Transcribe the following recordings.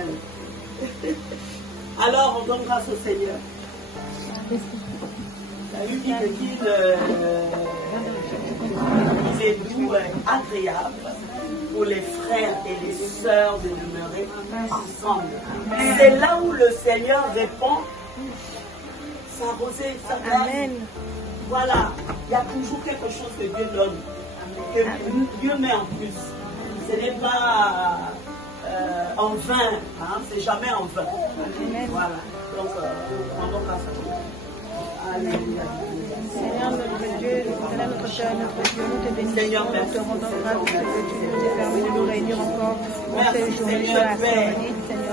Amen. Alors, on donne grâce au Seigneur. Il est doux et agréable pour les frères et les sœurs de demeurer ensemble. C'est là où le Seigneur répond sa rosée, sa grâce. Amen. Voilà, il y a toujours quelque chose que Dieu donne, que Dieu met en plus. Ce n'est pas en vain, hein? C'est jamais en vain. Amen. Voilà, donc nous rendons grâce à Dieu. Alléluia. Seigneur notre Dieu, Seigneur notre Père, notre Dieu, nous te bénissons, nous te rendons grâce parce que tu nous as permis de nous réunir encore en cette journée sur la Seigneur.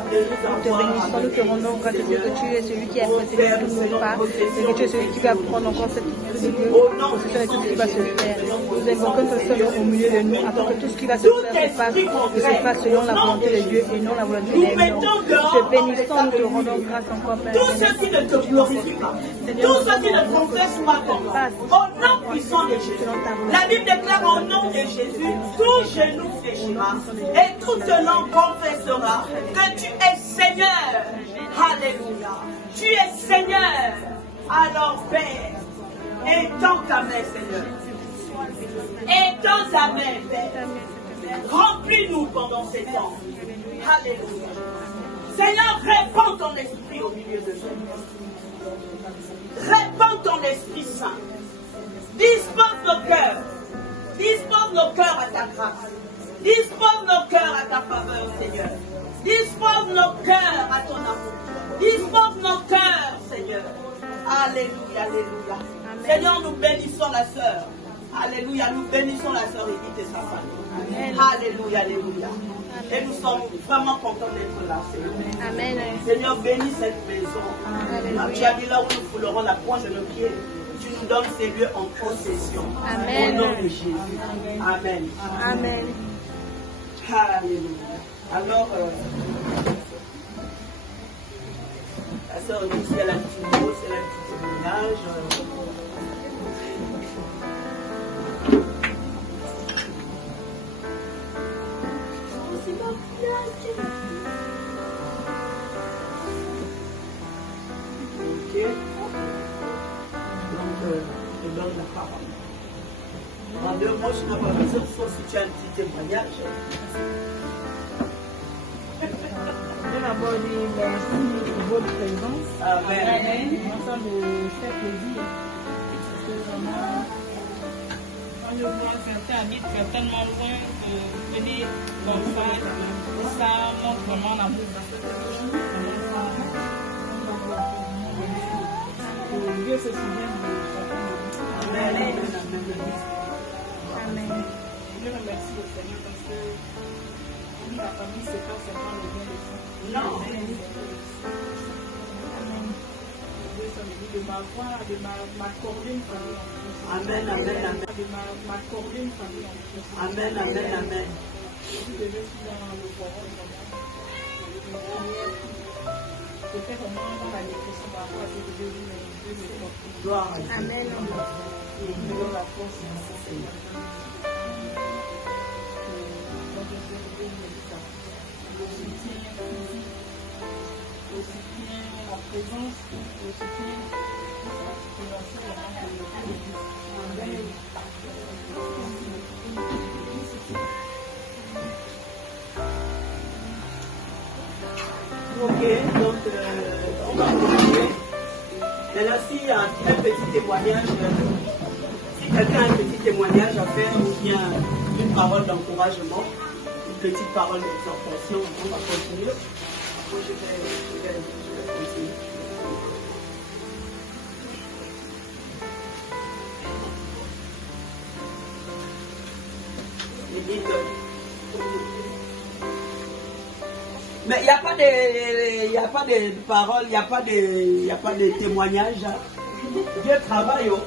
Nous te bénissons, nous te rendons grâce Dieu que tu es celui qui a précédé tous nos pas et que tu es celui qui va prendre encore cette place de Dieu, possession de tout ce qui va se faire. Nous invoquons ton Seigneur au milieu de nous afin que tout ce qui va se faire se fasse selon la volonté de Dieu et non la volonté des hommes. Nous te bénissons, nous te rendons grâce encore Père. Tout ce qui ne te glorifie pas, tout ce qui ne confesse pas ton nom, au nom puissant de Jésus. La Bible déclare au nom de Jésus, tout genou fléchira et toute langue confessera que tu es Seigneur. Alléluia. Tu es Seigneur. Alors Père, étends ta main Seigneur. Étends ta main Père. Remplis-nous pendant ces temps. Alléluia. Seigneur, répands ton esprit au milieu de nous. Répands ton Esprit Saint. Dispose nos cœurs. Dispose nos cœurs à ta grâce. Dispose nos cœurs à ta faveur, Seigneur. Dispose nos cœurs à ton amour. Dispose nos cœurs, Seigneur. Alléluia, alléluia. Seigneur, nous bénissons la sœur. Alléluia, nous bénissons la sœur Edith et sa famille. Alléluia, alléluia. Et nous sommes vraiment contents d'être là, Seigneur. Amen. Seigneur, bénis cette maison. Tu as dit là où nous foulerons la pointe de nos pieds. Tu nous donnes ces lieux en possession. Amen. Au nom de Jésus. Amen. Amen. Alléluia. Alors, la sœur dit c'est la petite mot, c'est la petite témoignage. Ok. Donc, je donne la parole. En 2 mots, je n'ai pas besoin, sauf si tu as un petit témoignage. Je d'abord dire merci pour votre présence. Amen. Ça me fait plaisir. Parce que vraiment, quand je vois certains habitent certainement loin de venir comme ça montre vraiment l'amour. Dieu se souvient de chacun. Amen. Amen. Je remercie le Seigneur parce que la famille, c'est pas seulement le bien de ça. Non. De m'avoir, de m'accorder une famille en plus. Amen, amen, amen. De m'accorder une famille en plus. Amen, amen, amen. Je suis dans le forum, je fais vraiment la dépression par rapport à ce que Dieu me porte. Gloire à Dieu. Amen. Et il me donne la force dans ce Seigneur. Donc je sais que Dieu me dit ça. Le soutien physique, le soutien en présence, le soutien financier vraiment pour le Dieu. Amen. Ok, donc on va continuer. Maintenant, s'il y a un petit témoignage, si quelqu'un a un petit témoignage à faire ou bien une parole d'encouragement, une petite parole d'exhortation, on va continuer. Après, je vais continuer. Mais il n'y a pas de paroles, il n'y a pas de témoignages. Hein. Dieu travaille. Oh.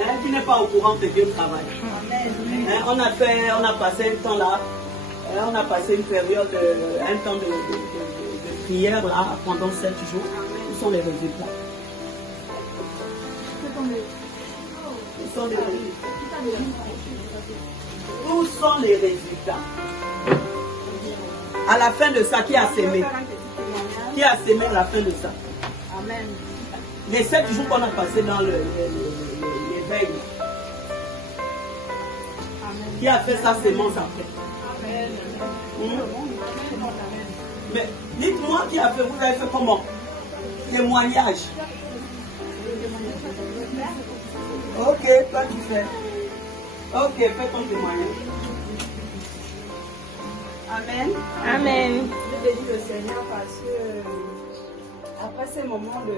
Hein, tu n'es pas au courant que Dieu travaille. Hein, on a passé un temps là. Hein, on a passé une période, un temps de prière là, pendant 7 jours. Où sont les résultats? Où sont les résultats? Où sont les résultats? À la fin de ça, qui a sémé? Qui a sémé à la fin de ça? Amen. Les 7 jours qu'on a passés dans les veilles. Qui a fait sa sémence après? Amen. Mais dites-moi qui a fait, vous avez fait comment? Témoignage. Ok, toi tu fais. Ok, fais ton témoignage. Amen. Amen. Je bénis le Seigneur parce que après ces moments de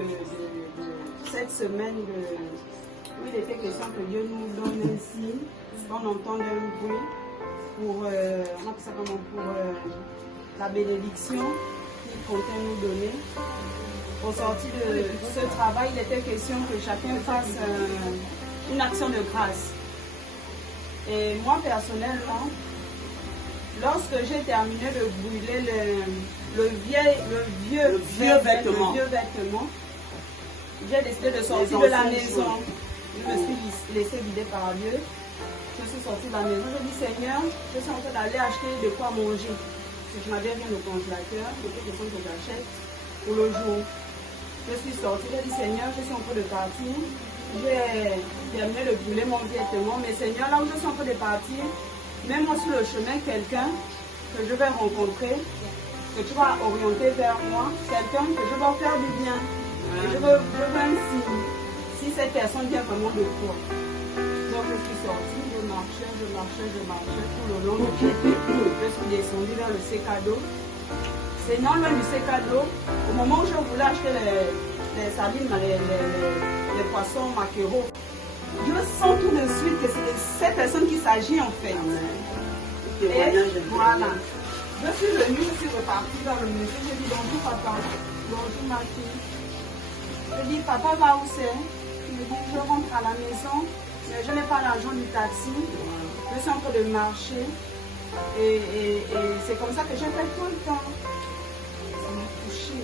cette semaine où il était question que Dieu nous donne un signe, qu'on entende un bruit pour, la bénédiction qu'il comptait nous donner. Au sortir de ce travail, il était question que chacun fasse une action de grâce. Et moi personnellement, lorsque j'ai terminé de brûler le vieux vêtement, j'ai décidé de sortir de la maison. Je me suis laissé guider par Dieu. Je suis sortie de la maison. Je dis Seigneur, je suis en train d'aller acheter de quoi manger. Je n'avais rien au congélateur. C'était quelque chose que j'achète pour le jour. Je suis sortie. J'ai dit Seigneur, je suis en train de partir. J'ai terminé de brûler mon vêtement. Mais Seigneur, là où je suis en train de partir, mets-moi sur le chemin quelqu'un que je vais rencontrer, que tu vas orienter vers moi, quelqu'un que je vais faire du bien. Et je veux un signe, si cette personne vient vraiment de toi. Donc je suis sortie, je marchais tout le long du pied. Je suis descendue vers le secado. C'est non loin du secado. Au moment où je voulais acheter les sardines, les poissons maquereaux, je sens tout de suite que c'est de cette personne qui s'agit en fait. Et voilà. Je suis venue, je suis repartie dans le musée. Je dis bonjour papa, bonjour ma fille. Je dis papa va où c'est? Il me dit je rentre à la maison, mais je n'ai pas l'argent du taxi. Je suis en train de marcher. Et c'est comme ça que j'ai fait tout le temps. Ça m'a touchée.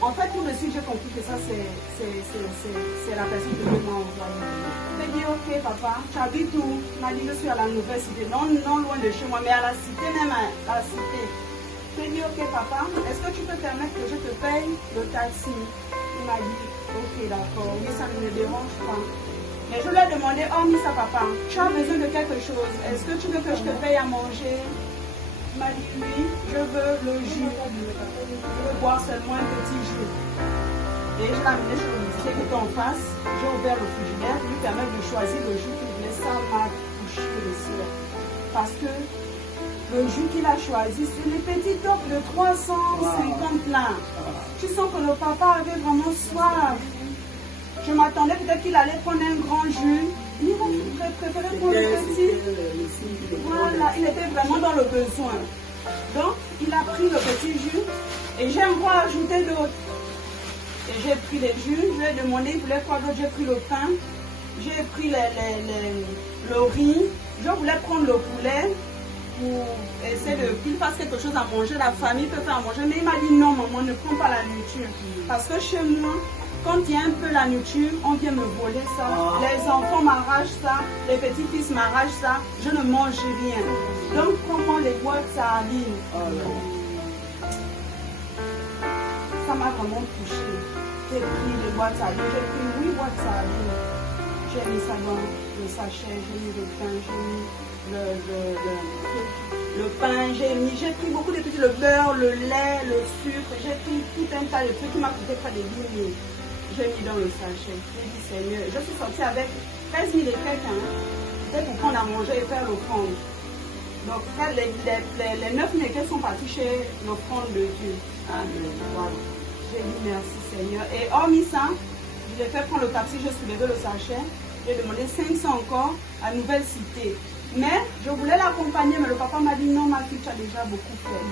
En fait, tout de suite, j'ai compris que ça, c'est la personne que Dieu m'a envoyée. Je lui ai dit, ok, papa, tu habites où? Il m'a dit, je suis à la nouvelle cité. Non loin de chez moi, mais à la cité, même à la cité. Je lui ai dit, ok, papa, est-ce que tu peux permettre que je te paye le taxi? Il m'a dit, ok, d'accord, oui, ça ne me dérange pas. Mais je lui ai demandé, oh, Missa, papa, tu as besoin de quelque chose. Est-ce que tu veux que je te paye à manger? Il m'a dit oui, je veux le jus. Je veux boire seulement un petit jus. Et je l'ai amené chez le lycée qui était en face. J'ai ouvert le frigidaire pour lui permettre de choisir le jus qu'il voulait. Ça m'a touché le ciel. Parce que le jus qu'il a choisi, c'est les petits tops de 350 là. Tu sens que le papa avait vraiment soif. Je m'attendais peut-être qu'il allait prendre un grand jus. Il a préféré prendre le petit. Voilà, il était vraiment dans le besoin. Donc, il a pris le petit jus et j'ai encore ajouté d'autres. Et j'ai pris les jus, je lui ai demandé, il voulait quoi d'autre? J'ai pris le pain, j'ai pris le riz, je voulais prendre le poulet pour essayer qu'il fasse quelque chose à manger. La famille peut faire à manger, mais il m'a dit non, maman, ne prends pas la nourriture. Parce que chez moi, quand il y a un peu la nourriture, on vient me voler ça. Les enfants m'arrachent ça, les petits-fils m'arrachent ça. Je ne mange rien. Donc, prends-moi les boîtes sardines. Ça m'a vraiment touché. J'ai pris les boîtes sardines. J'ai pris 8 boîtes sardines. J'ai mis ça dans le sachet. J'ai mis le pain. J'ai mis le pain. J'ai pris beaucoup de petits, le beurre, le lait, le sucre. J'ai pris tout un tas de trucs qui m'a coûté près de 10 000. J'ai mis dans le sachet. J'ai dit Seigneur, je suis sortie avec 13 000 et quelques. C'était pour prendre à manger et faire l'offrande. Donc les 9 000 et quelques sont partis chez l'offrande de Dieu. Amen. Voilà. J'ai dit merci Seigneur. Et hormis ça, je l'ai fait prendre le taxi, je soulevais le sachet. J'ai demandé 500 encore à Nouvelle Cité. Mais je voulais l'accompagner, mais le papa m'a dit non, ma fille, tu as déjà beaucoup fait.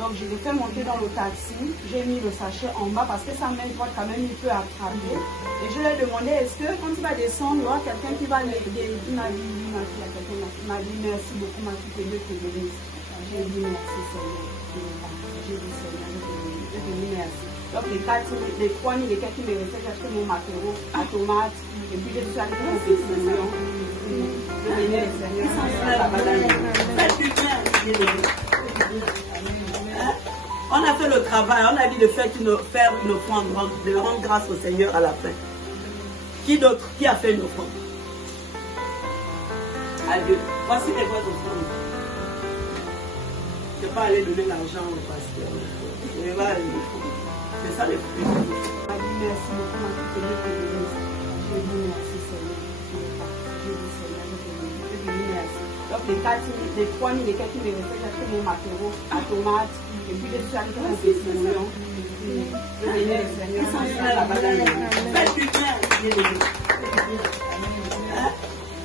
Donc je l'ai fait monter dans le taxi, j'ai mis le sachet en bas parce que sa main droite quand même il peut attraper. Et je lui ai demandé est-ce que quand il va descendre, il y aura quelqu'un qui va l'aider. Il m'a dit oui, ma fille, il m'a dit merci beaucoup ma fille, que Dieu te bénisse. J'ai dit merci Seigneur. J'ai dit Seigneur, je te dis merci. Donc les 3 000 et quelques qui me restaient, j'ai acheté mon maquereau à tomate et puis j'ai dû aller faire un petit million. Je bénis le Seigneur. Faites du bien. Hein? On a fait le travail, on a dit de faire une offrande, de rendre grâce au Seigneur à la fin. Qui d'autre? Qui a fait une offrande? À Dieu. Voici les vraies offrandes. Je ne vais pas aller donner l'argent au pasteur. Je vais pas aller. C'est ça les fruits. Merci beaucoup, Seigneur. Je dis merci, Seigneur. Je dis Seigneur, je dis merci. Donc les 4 000, les 3 000, les 4 000, j'ai acheté mon maquereau à tomates. Et puis les salades, c'est Seigneur.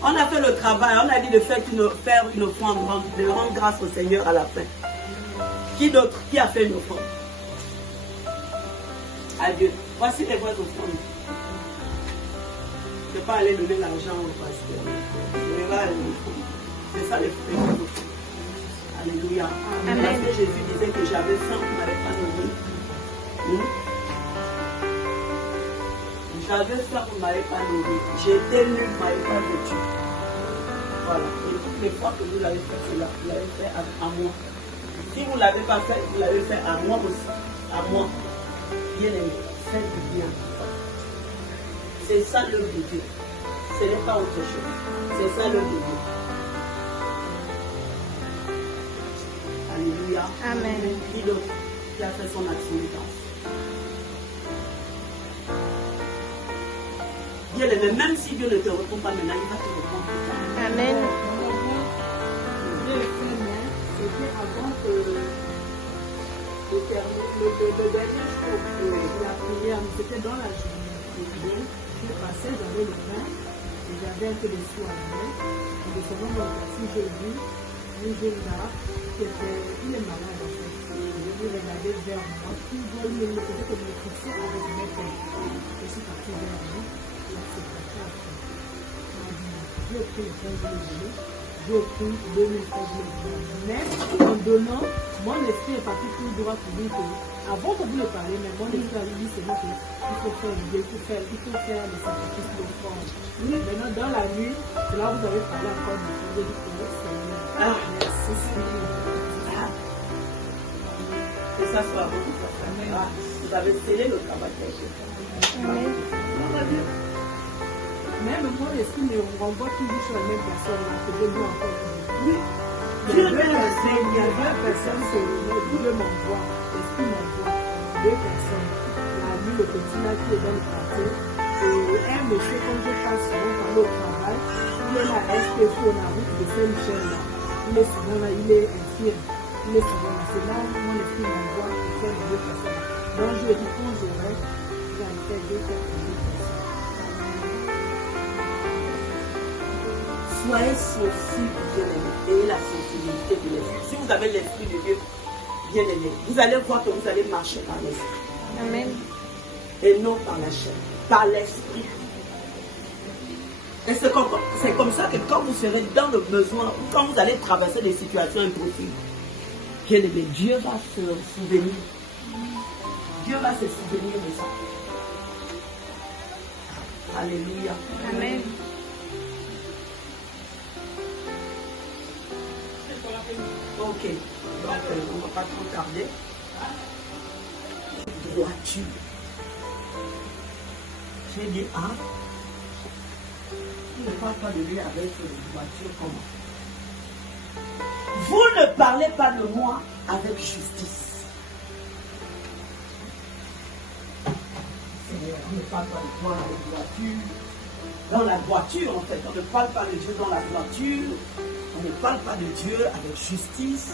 On a fait le travail, on a dit de faire une offrande, de rendre grâce au Seigneur à la fin. Qui d'autre? Qui a fait une offrande? À Dieu. Voici les vraies offrandes. Je ne vais pas aller donner l'argent au pasteur. Je vais pas aller. C'est ça les fruits. Alléluia. Amen. Parce que Jésus disait que j'avais faim, vous ne m'avez pas nourri. J'avais faim, vous ne m'avez pas nourri. J'étais nu, vous ne m'avez pas vêtu. Voilà. Et toutes les fois que vous l'avez fait, vous l'avez fait à moi. Si vous ne l'avez pas fait, vous l'avez fait à moi aussi. À moi. Bien aimé. Faites du bien. C'est ça l'œuvre de Dieu. Ce n'est pas autre chose. C'est ça l'œuvre de Dieu. Alléluia. Amen. Qui d'autre qui a fait son action de grâce? Bien aimé, même si Dieu ne te répond pas maintenant, il va te répondre plus tard. Amen. C'était avant que le dernier jour de la prière, c'était dans la journée. Je passais, j'avais le pain et j'avais un peu de sous à la main. En descendant dans le taxi, j'ai vu un jeune là qui il est malade en fait. Je lui regardais vers moi. Tout le monde me faisait que je me fixais avec mes pains. Je suis partie vers lui. Il a accepté après. J'ai pris le pain, je l'ai donné. J'ai pris 2000 francs, je l'ai donné. Mais en donnant, mon esprit est parti tout droit pour lui que avant que vous le parlez, mais mon esprit a dit c'est bon qu'il faut faire du bien, il faut faire le sacrifice de l'offrande. Maintenant, dans la nuit, c'est là où vous avez parlé encore du Dieu du Seigneur. Ah, merci Seigneur. Que ça soit votre travail. Vous avez scellé le travail de Dieu. Même mon esprit me renvoie toujours sur la même personne là, que Dieu doit encore dire. Oui. Il y a deux personnes que Dieu m'envoie, l'esprit m'envoie. 2 personnes. La nuit, le petit là qui est dans le quartier. Et un monsieur, quand je passe souvent par le travail, il est là, SPF, on a route de Saint-Michel là. Il est souvent là, il est infirme. Il est souvent là. C'est là où mon esprit m'envoie pour faire les 2 personnes. Donc je dis quand j'aurai, je vais faire 2 personnes. Soyez sensibles, bien-aimés. Ayez la sensibilité de l'esprit. Si vous avez l'esprit de Dieu, bien-aimé, vous allez voir que vous allez marcher par l'esprit. Amen. Et non par la chair. Par l'esprit. Et c'est comme ça que quand vous serez dans le besoin, ou quand vous allez traverser des situations impossibles, bien-aimé, Dieu va se souvenir. Dieu va se souvenir de ça. Alléluia. Amen. Ok, donc on ne va pas trop tarder. Droiture. J'ai dit, ah, tu ne parles pas de lui avec droiture comment? Vous ne parlez pas de moi avec justice. Seigneur, on ne parle pas de toi avec droiture. Dans la droiture, en fait, on ne parle pas de Dieu dans la droiture. On ne parle pas de Dieu avec justice.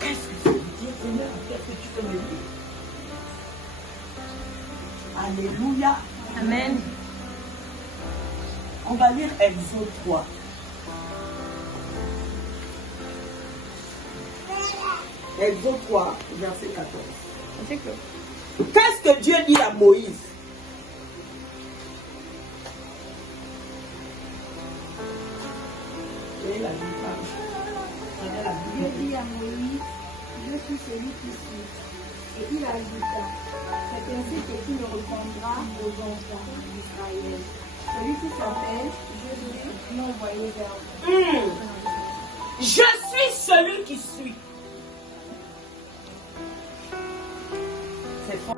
Qu'est-ce que ça veut dire, Seigneur? Qu'est-ce que tu peux me dire? Alléluia. Amen. On va lire Exode 3. Exode 3, verset 14. Qu'est-ce que Dieu dit à Moïse? Dieu dit à Moïse, je suis celui qui suis. Et il ajouta, c'est ainsi que tu me répondras aux enfants d'Israël. Celui qui s'appelle, je l'ai envoyé vers vous. Je suis celui qui suis. C'est fort.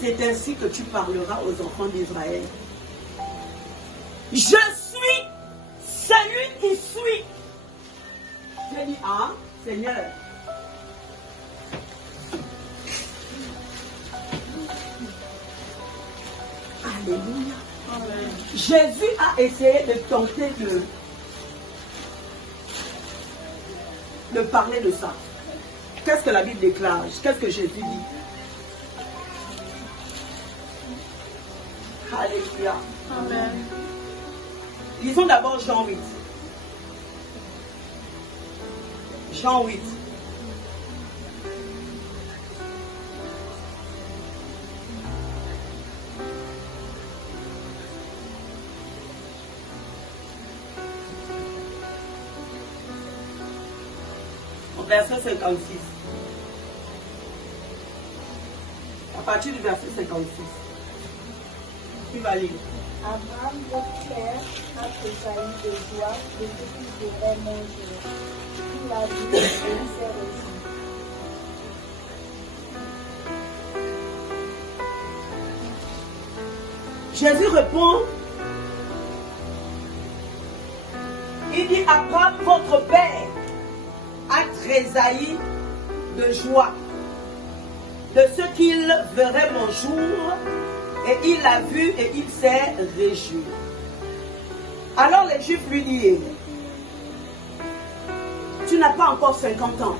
C'est ainsi que tu parleras aux enfants d'Israël. Je suis celui qui suis. J'ai dit, ah, Seigneur. Alléluia. Amen. Jésus a essayé de tenter de parler de ça. Qu'est-ce que la Bible déclare? Qu'est-ce que Jésus dit? Alléluia. Amen. Lisons d'abord Jean 8. Jean 8. Verset 56. À partir du verset 56. Tu vas lire. Abraham, votre père, a tressailli de joie de ce qu'il devrait manger. Il a vu et il s'est réjoui. Jésus répond. Il dit, Abraham, votre père, a tressailli de joie de ce qu'il verrait mon jour, et il l'a vu et il s'est réjoui. Alors les Juifs lui dirent, tu n'as pas encore 50 ans.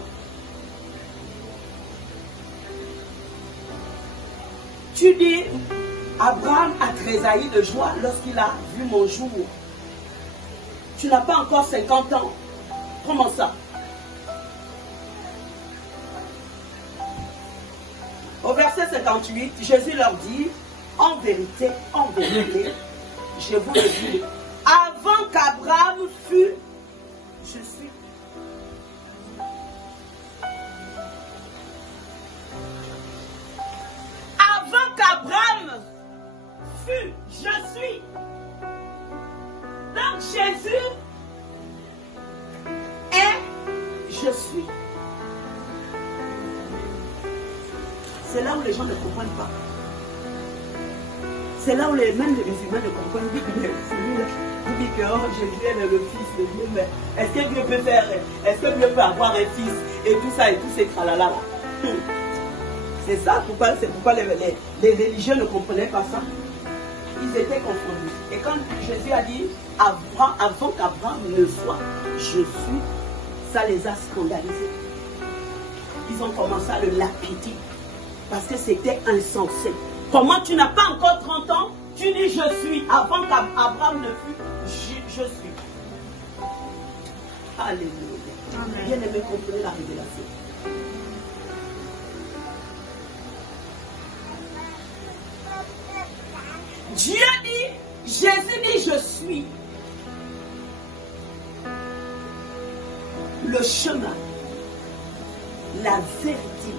Tu dis, Abraham a tressailli de joie lorsqu'il a vu mon jour. Tu n'as pas encore 50 ans. Comment ça? Au verset 58, Jésus leur dit, en vérité, je vous le dis, avant qu'Abraham fût, je suis. Avant qu'Abraham fût, je suis. Donc Jésus est, je suis. C'est là où les gens ne comprennent pas. C'est là où même les musulmans ne comprennent pas. Celui-là, vous dites que oh, Jésus est le Fils de Dieu, mais est-ce que Dieu peut faire, est-ce que Dieu peut avoir un fils? et tout ça et tous ces tralala là. C'est ça, c'est pourquoi les religieux ne comprenaient pas ça. Ils étaient confondus. Et quand Jésus a dit, avant qu'Abraham ne soit, je suis, ça les a scandalisés. Ils ont commencé à le lapider. Parce que c'était insensé. Comment tu n'as pas encore 30 ans, tu dis je suis, avant qu'Abraham ne fût, je suis. Alléluia. Bien aimé, comprenez la révélation. Dieu dit, Jésus dit je suis le chemin, la vérité.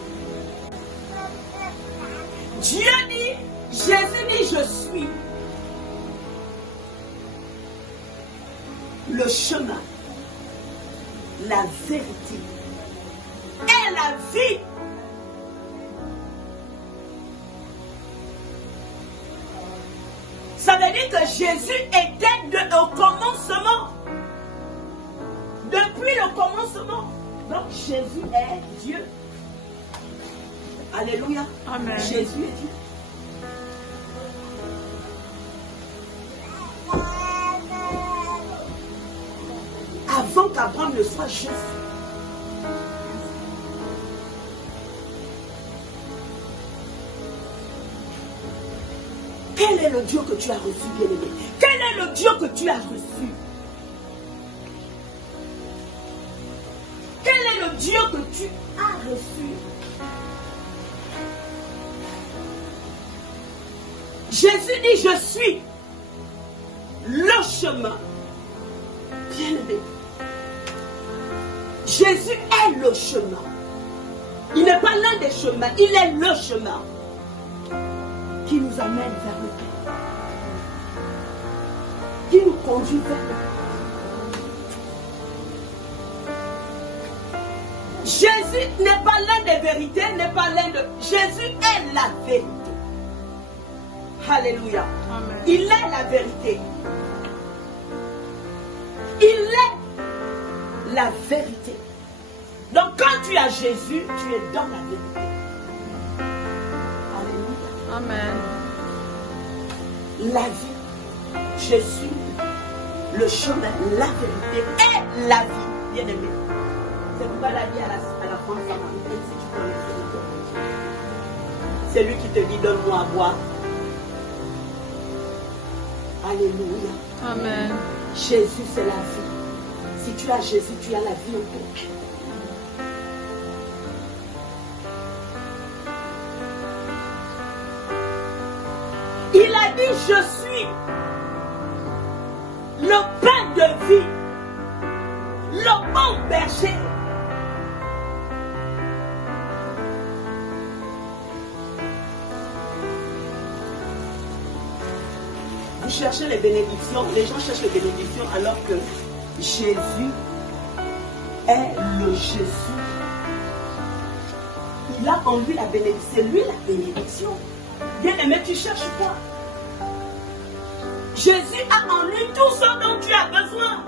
Dieu dit, Jésus dit je suis le chemin, la vérité et la vie. Ça veut dire que Jésus était au commencement. Depuis le commencement. Donc Jésus est Dieu. Alléluia. Amen. Jésus est Dieu. Avant qu'Abraham ne soit juste. Quel est le Dieu que tu as reçu, bien-aimé? Quel est le Dieu que tu as reçu? Quel est le Dieu que tu as reçu? Jésus dit, je suis le chemin. Bien-aimé. Jésus est le chemin. Il n'est pas l'un des chemins, il est le chemin qui nous amène vers le Père, qui nous conduit vers le Père. Jésus n'est pas l'un des vérités, n'est pas l'un de... Jésus est la vérité. Alléluia. Amen. Il est la vérité. Il est la vérité. Donc quand tu as Jésus, tu es dans la vérité. Alléluia. Amen. La vie. Je suis le chemin, la vérité et la vie. Bien-aimé. C'est pourquoi la vie à la femme samaritaine, si tu connais. C'est lui qui te dit, donne-moi à boire. Alléluia. Amen. Jésus, c'est la vie. Si tu as Jésus, tu as la vie en toi. Il a dit, je suis le pain de vie, le bon berger. Vous cherchez les bénédictions, les gens cherchent les bénédictions alors que Jésus est le Jésus. Il a en lui la bénédiction, c'est lui la bénédiction. Bien-aimé, tu cherches quoi? Jésus a en lui tout ce dont tu as besoin.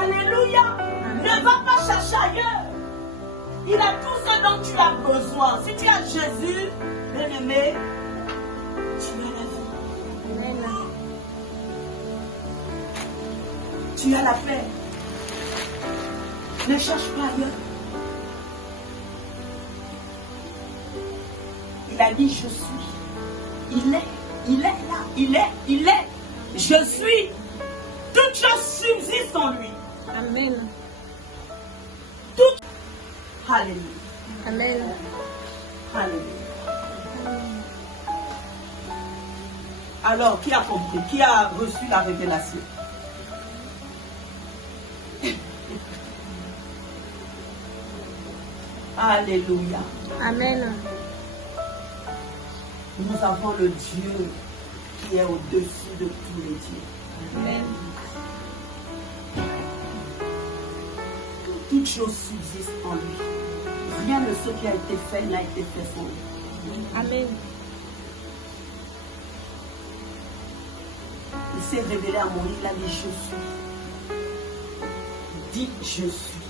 Alléluia. Ne va pas chercher ailleurs. Il a tout ce dont tu as besoin. Si tu as Jésus, bien-aimé, tu as la vie. Tu as la paix. Ne cherche pas ailleurs. Il a dit, je suis. Il est là. Il est. Je suis. Toute chose subsiste en lui. Amen. Tout. Alléluia. Amen. Alléluia. Alors, qui a compris? Qui a reçu la révélation? Alléluia. Amen. Nous avons le Dieu qui est au-dessus de tous les dieux. Amen. Toute chose subsiste en lui. Rien de ce qui a été fait n'a été fait sans lui. Amen. Il s'est révélé à Moïse, il a dit, je suis. Dis, je suis.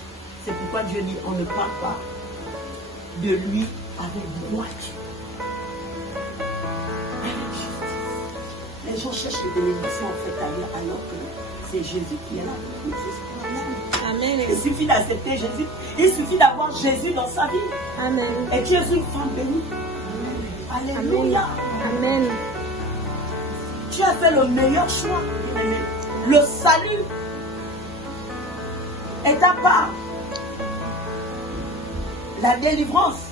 C'est pourquoi Dieu dit, on ne parle pas de lui avec droiture. Les gens cherchent les bénédictions en fait ailleurs, alors que c'est Jésus qui est là. Amen. Il suffit d'accepter Jésus. Il suffit d'avoir Jésus dans sa vie. Amen. Et tu es une femme bénie. Alléluia. Amen. Tu as fait le meilleur choix. Le salut est à part. La délivrance.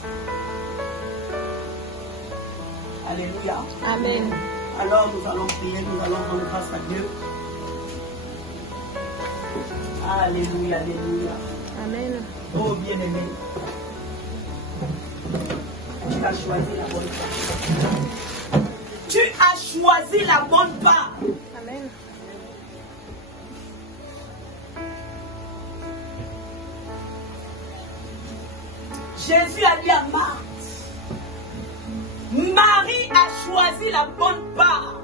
Alléluia. Amen. Alors nous allons prier, nous allons rendre grâce à Dieu. Alléluia, alléluia. Amen. Oh bien-aimé, tu as choisi la bonne part. Tu as choisi la bonne part. Amen. Jésus a dit à Marthe, Marie a choisi la bonne part.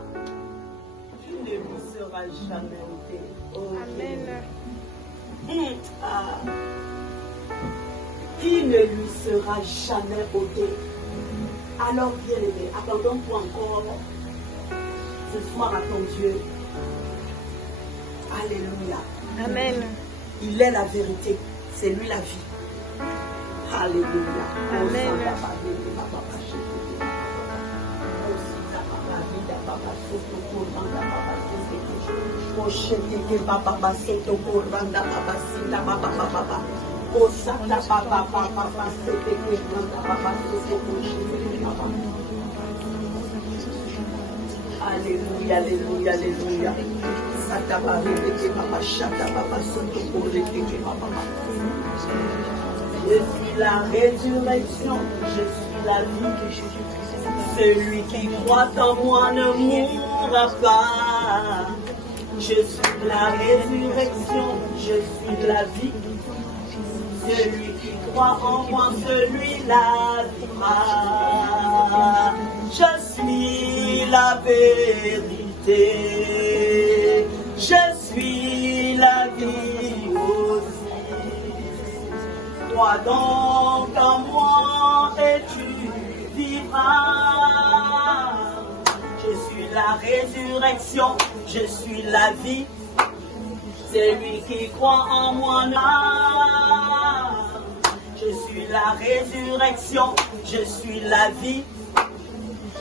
Tu ne lui seras jamais ôté. Oh, Amen. Qui ne lui sera jamais ôté. Alors bien aimé, attendons-toi encore ce soir à ton Dieu. Alléluia. Amen. Il est la vérité, c'est lui la vie. Alléluia. Amen. Alléluia, alléluia, alléluia. Je suis la résurrection, je suis la vie. Celui qui croit en moi ne mourra pas. Je suis la résurrection, je suis la vie. Celui qui croit en moi, celui-là vivra. Je suis la vérité, je suis la vie aussi. Crois donc en moi et tu vivras. Je suis la résurrection, je suis la vie. Celui qui croit en moi, je suis la résurrection, je suis la vie.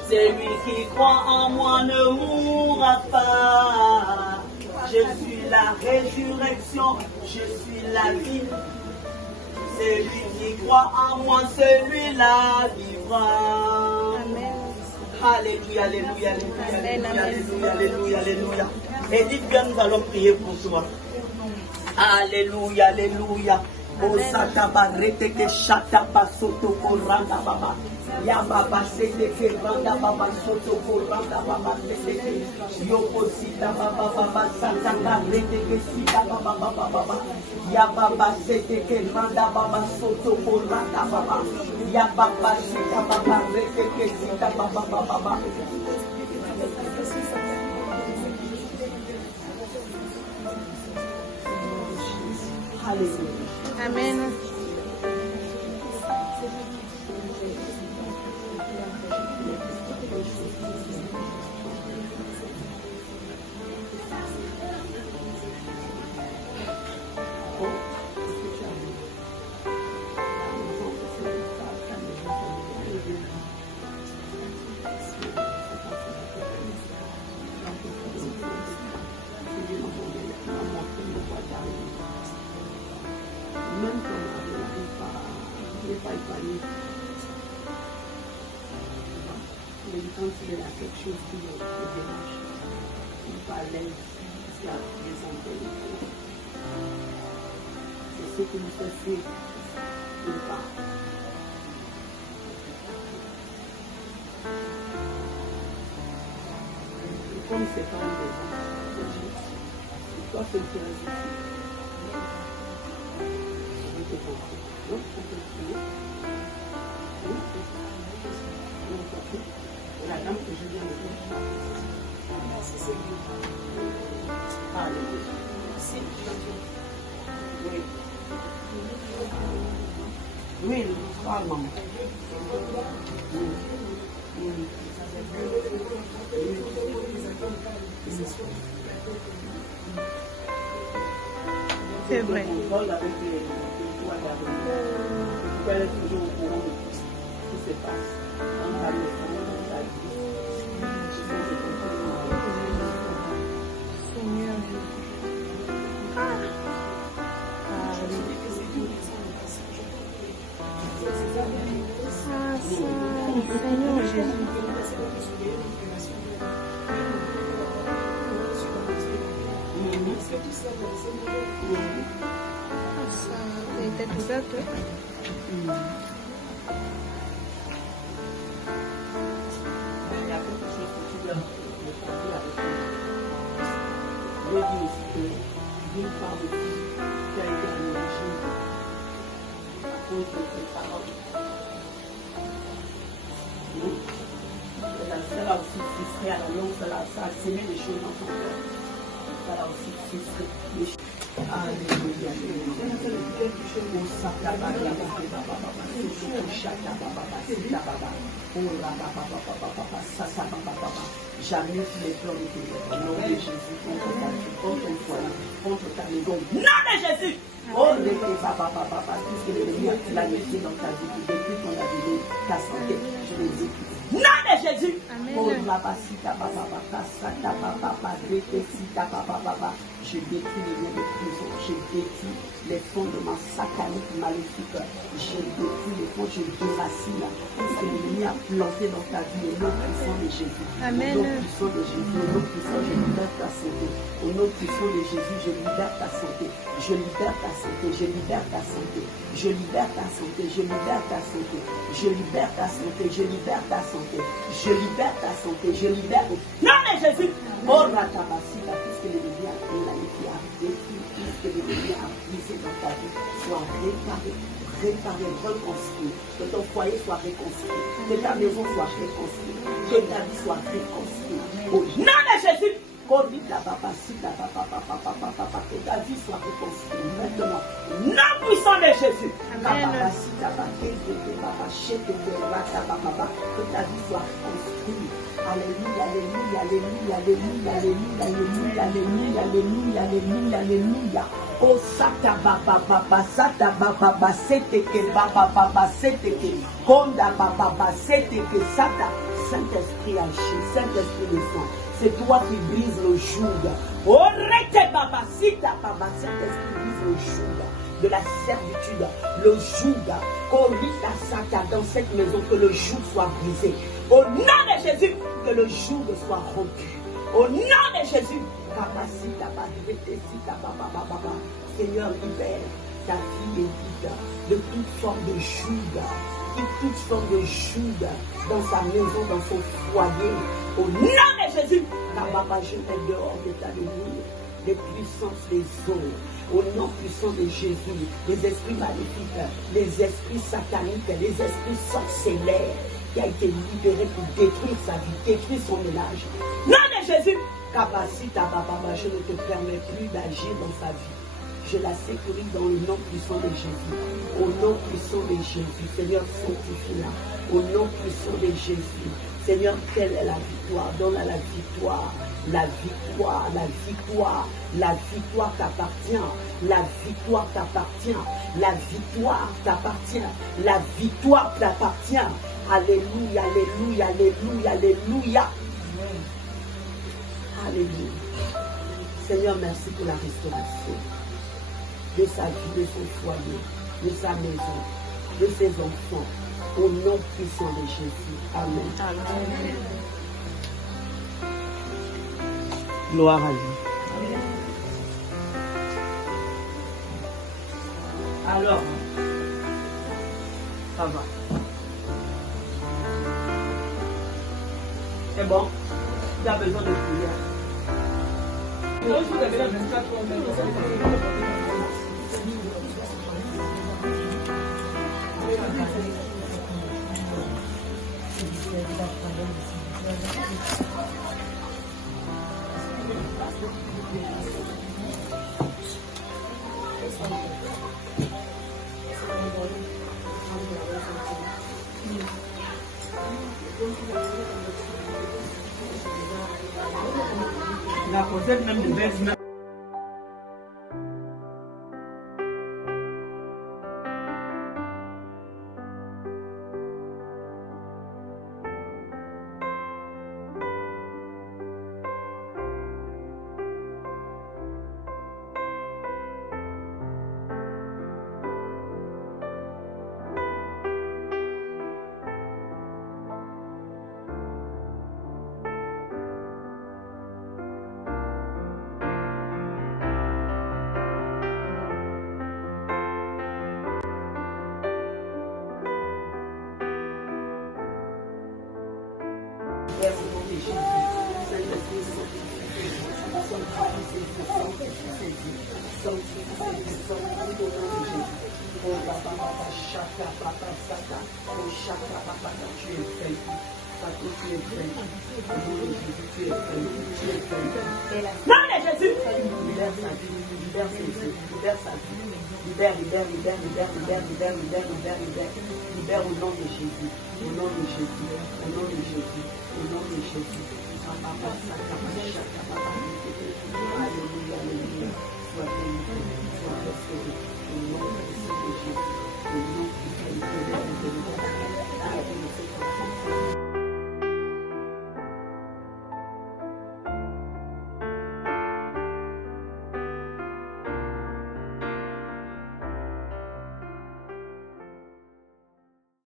Celui qui croit en moi ne mourra pas. Je suis la résurrection, je suis la vie. Celui qui croit en moi, celui-là vivra. Amen. Alléluia, alléluia, alléluia, alléluia, alléluia, alléluia. Et dites bien, nous allons prier pour toi. Alléluia, alléluia. Oh Sata rete que chata basoto koranda baba. Ya baba sete que randa baba soto koranda baba sete. Yoko sita baba baba sata rete que sita baba baba baba. Ya baba sete que randa baba soto koranda baba. Ya baba sita baba rete que sita baba baba. Alléluia. Amen. Quand il y a quelque chose qui le dérange, il n'est pas à l'aise, il y a des intéressions. C'est ce que nous faisons, il n'est pas. Et comme c'est pas une raison, c'est toi seul qui résiste. Je te comprends. Non, on peut prier. Oui, c'est ça. La dame que je viens de voir. Merci Seigneur. Alléluia. Merci. Oui. Parle, maman. C'est vrai. Elle est toujours au courant de tout ce qui se passe. Seigneur Jésus. Seigneur Jésus. Ça était ouverte. Il y a quelque chose que tu dois parler avec toi. Je dis aussi que d'une part de tout qui a été aménagé à cause de tes paroles. Ça l'a aussi frustré à la longue, ça a semé des choses dans ton cœur. Ça l'a aussi frustré les choses. Alléluia. Jamais tu les plans de tes lèvres. Au nom de Jésus, contre ta vie, contre ton foyer, contre ta maison. Nom de Jésus! Oh, puisque l'ennemi a planifié dans ta vie, depuis ton avenir, ta santé, je le dis. Nom de Jésus! Oh, je détruis les liens de prison, je détruis les fondements sataniques maléfiques, je détruis les fonds, je déracine tout ce que l'ennemi a planté dans ta vie, au nom puissant de Jésus. Amen. Au nom puissant de Jésus, au nom puissant, je libère ta santé. Au nom puissant de Jésus, je libère ta santé. Je libère ta santé, je libère ta santé. Je libère ta santé, je libère ta santé. Je libère ta santé, je libère ta santé. Je libère ta santé, je libère. Non mais Jésus! Oh Ratabasita, puisque l'ennemi a planifié, a détruit, puisque l'ennemi a brisé dans ta vie, soit réparé, reconstruit. Que ton foyer soit reconstruit. Que ta maison soit reconstruite. Que ta vie soit reconstruite. Au nom de Jésus! Que ta vie soit reconstruite maintenant. Nom puissant de Jésus. Que ta vie soit reconstruite. Alléluia, alléluia, alléluia, alléluia, alléluia, alléluia, alléluia, alléluia, alléluia. Oh sata baba sete que baba sete que konda baba sete que sata. Saint-Esprit agit, Saint-Esprit de sang. C'est toi qui brises le joug. Oh rete baba sita baba, Saint-Esprit brise le joug de la servitude, le joug. Corita sata dans cette maison, que le joug soit brisé. Au nom de Jésus, que le joug soit rompu. Au nom de Jésus, Seigneur, libère ta fille Edith de toute forme de joug, toute forme de joug dans sa maison, dans son foyer. Au nom de Jésus, je mets dehors de ta lumière les puissances des eaux. Au nom puissant de Jésus, les esprits maléfiques, les esprits sataniques, les esprits sorcellaires qui a été libéré pour détruire sa vie, détruire son ménage. Nom de Jésus, capacité à Baba, je ne te permets plus d'agir dans sa vie. Je la sécurise dans le nom puissant de Jésus. Au nom puissant de Jésus, Seigneur, sanctifie-la. Au nom puissant de Jésus, Seigneur, telle est la victoire. Donne à la victoire. La victoire, la victoire, la victoire t'appartient, la victoire t'appartient, la victoire t'appartient, la victoire t'appartient. Alléluia, alléluia, alléluia, alléluia. Alléluia. Seigneur, merci pour la restauration de sa vie, de son foyer, de sa maison, de ses enfants. Au nom puissant de Jésus. Amen. Amen. Gloire à Dieu. Alors, ça va. C'est bon. Tu as besoin de prière. Vous êtes même de belles mains. Libère au nom de Jésus, au nom de Jésus, au nom de Jésus, au nom de Jésus. Alléluia.